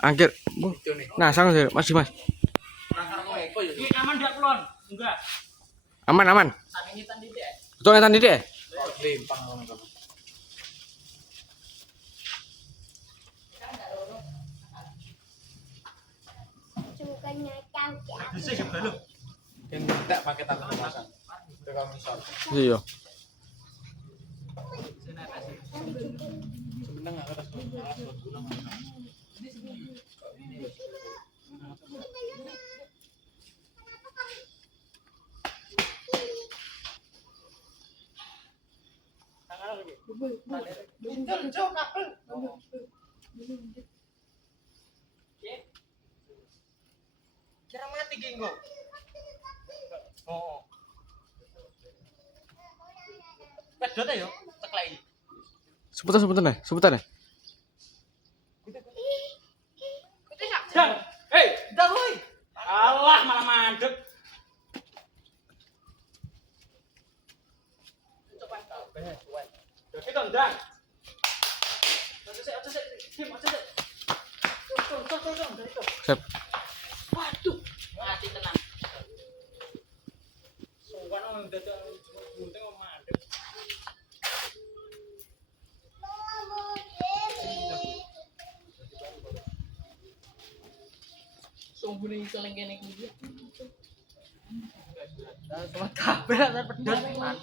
Angkir. Nah, sang masih Mas. Aman ndak kulon? Enggak. Aman aman. Sangitan titik. Betul ngetan titik. Lempang ngono to. Sukanya cangkir. Bisa ya belum. Yang tidak pakai tangan kemasan. Tekan misal. Iya. Sebenarnya enggak atas guna. Kira mati genggo. Oh. Pedot ayo, cekleki. Sebutan ya. Dang. Hei, dang woi. Allah malah mandek. Coba tahu. Jadi dong, dang. Aja sik. Tuh. Sip. Waduh, mati tenang. Sowan orang dadak gunting kok mandek. Sumbune iso ning kene iki. Cuma kabeh ra pedhot man.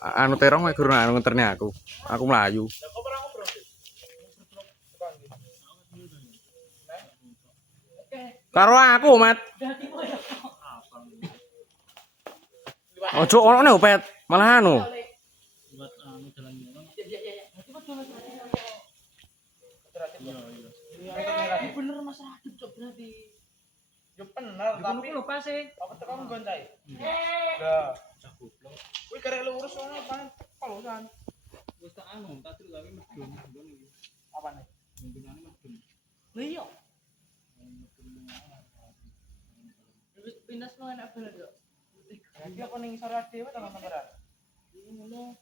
Anu terong wae guru anu ngenterne aku. Aku mlayu. Karo aku, Mat. Ojo ono ne opet, malah anu. Buat anu jalan ngono. Bener Mas Radit cok berarti. Yo bener tapi Kulo pas e. apa tekan goncai. Lah, cah goblok. Kuwi karek lurus ono pan polosan. Wis tak anu, tak truk tapi medun iki. Apane? Pembinane medun. Lha iya. Wis pinas no enak bener kok. Jadi apa ning isor dhewe teman-teman. Ngono.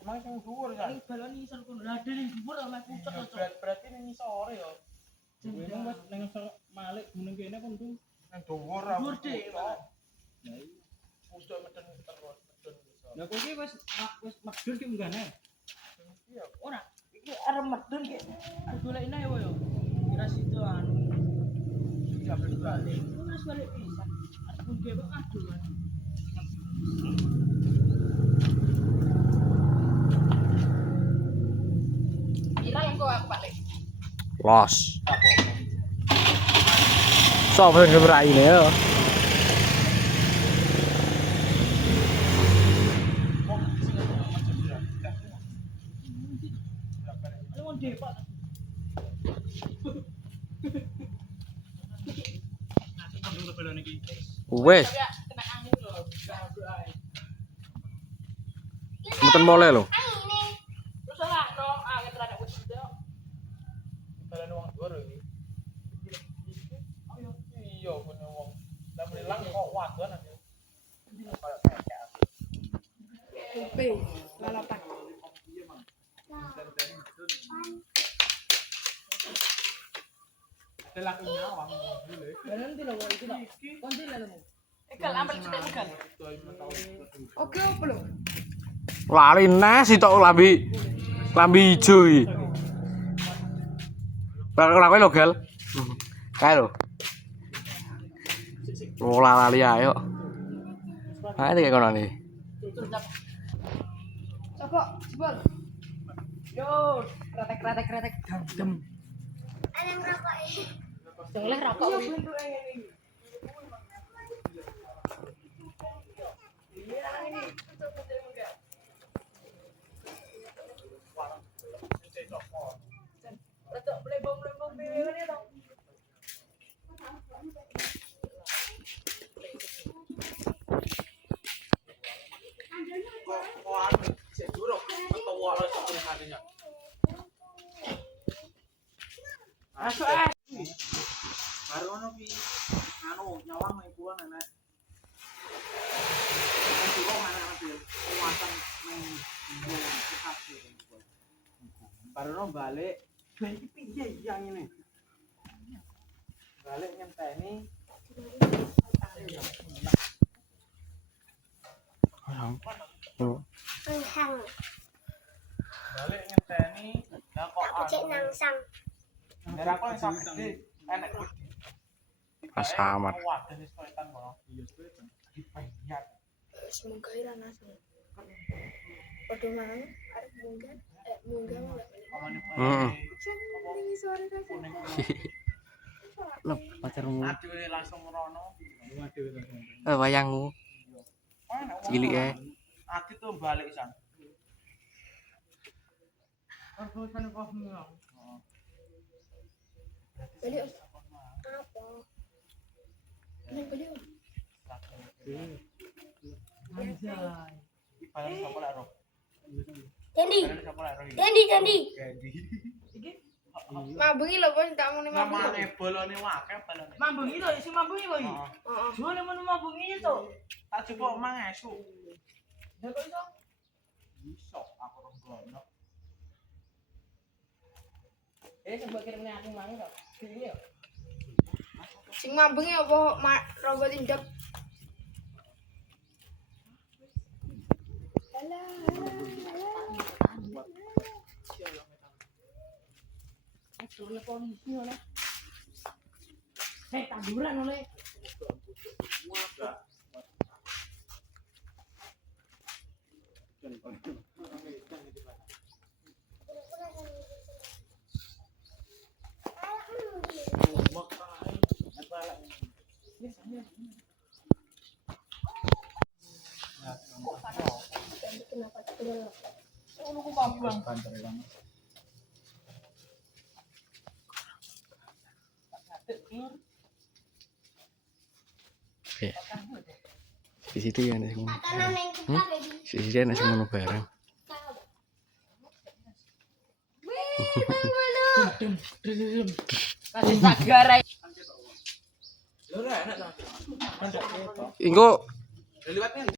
Cuma sing dhuwur kan. Ning balon isor kono. Lah dene dhuwur ame pucet cok. Berarti ning isor ya. Jeneng wis ning isor Malik gunung kene pun tuh. Nang dhuwur Dhuwur dhek. Lah iya. Mesti medun terus medun isor. Lah kok iki wis medun ki munggane. Iya. Ora, iki arep medun ki. Arep golekne ae yo. Kira situ anu. Iki apa balik? Wis balik bisa. Arep mungke kok aduh. Kira yang kok aku balik. Los. Sopo sing ngebraine yo. Lu ndepak. Nanti kandung balon iki. Wes, Kena angin lho. mboten mole lho. Terus ora dong, angin terhadap wis ndek. Balen wong dhuwur iki. Iya, punya wong. Lah menilang kok wadon aja. Kayak kayak aku. Kopi, lalapan. Ada laki nyawang dulu. Nanti lho iki lho. Konti lho. Egal ambil cetek egal. Oke, apa lho? Lali nes tok lambi ijo iki. Lakoe lho, Gal. Kae lho. Lali ayo. Ayo iki kono iki. Coba, jebol. Yo, kretek gandem. Ada ngerokok ini. Oleh rokok iki. Retok blembong-blembong piye ngene to? Kok anu sik durung utawa ora tulisane. Masuk Baru ono pi anu nyawang ning kuwi nenek. Itu kok anak ambil muatan ning baru ono balik. Lah iki piye yang ini? Balik nyenteni. Hang. Balik nyenteni. Lah kok Aku cek nangsang. daerah kok yang sakit sih enak Pas amat. wadah nih soetan kono iya soetan dibayar Semoga ira nangsang. Padha mangan arep munggah enggak. omane Heeh. Ini sore nangsang. Lho, pacarmu. aduh langsung merono Wayangmu. Cilik ya. Aki tuh balik san Perbuatan kau semua. Beli apa? Ini beli apa? Anjay. iki balik sapa lek ro Candy. balik sapa lek ro Candy. Candy Iki Mabungi lho bos, kamu nih mabungi. namane bolone wake balone mambungi to, isi mambungi kok iki. Heeh. Jual mana mambungi to? tak coba mang esuk Dah kok iso? iso aku ronggono Coba kirimnya aku mangi to. Iki yo. Sing mabungi apa robot indep? Soalnya polisi oleh. Taburan oleh. Oke. Di situ ya ada semua. Tanam yang kita baby. Di situ ada semua barang. Kasih sagarai. lho enak ta Engko liwatnya